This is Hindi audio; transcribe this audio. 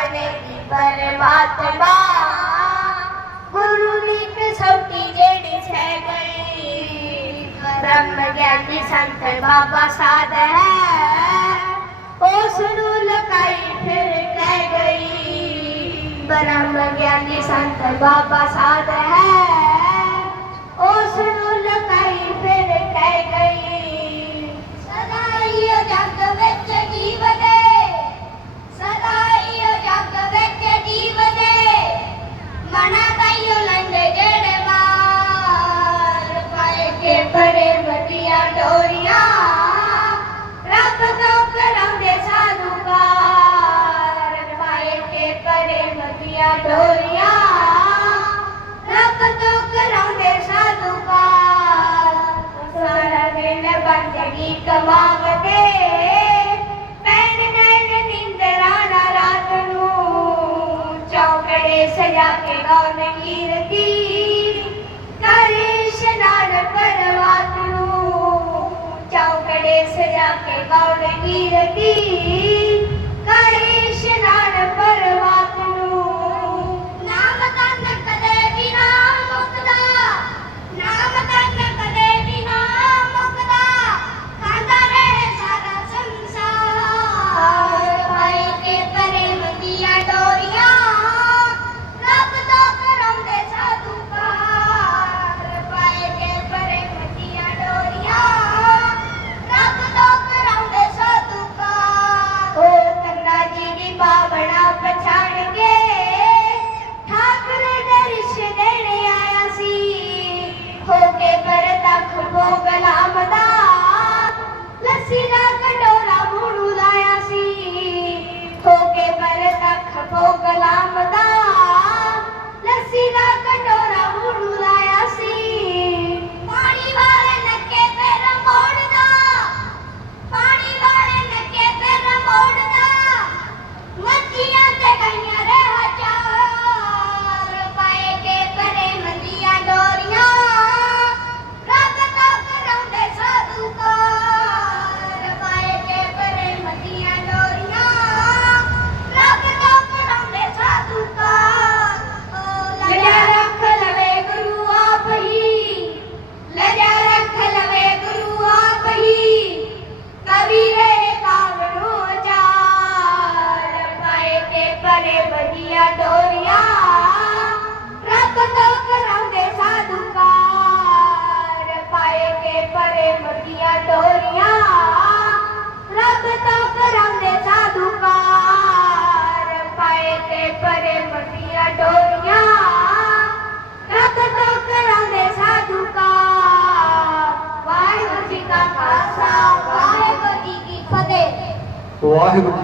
बनेगी परमात्मा। गुरुदीप सौटी जेडी छे गई। ब्रह्म ज्ञानी संत बाबा साध है। ओसनु लकाई फिर कह गई। ब्रह्म ज्ञानी संत बाबा साध है। ਮਿਲ ਬੰਦਗੀ ਕਮਾਵਦੇ। ਪੈਣ ਨੈਣ ਨਿੰਦਰਾ ਨਾ ਰਾਤ ਨੂੰ ਚੌਕੜੇ ਸਜਾ ਕੇ ਗੌਨ ਕੀਰਤੀ। ਕਰੇ ਇਸ਼ਨਾਨ ਪਰਵਾਤ ਨੂੰ ਚੌਕੜੇ ਸਜਾ ਕੇ ਗੌਨ ਕੀਰਤੀ। poca o órgão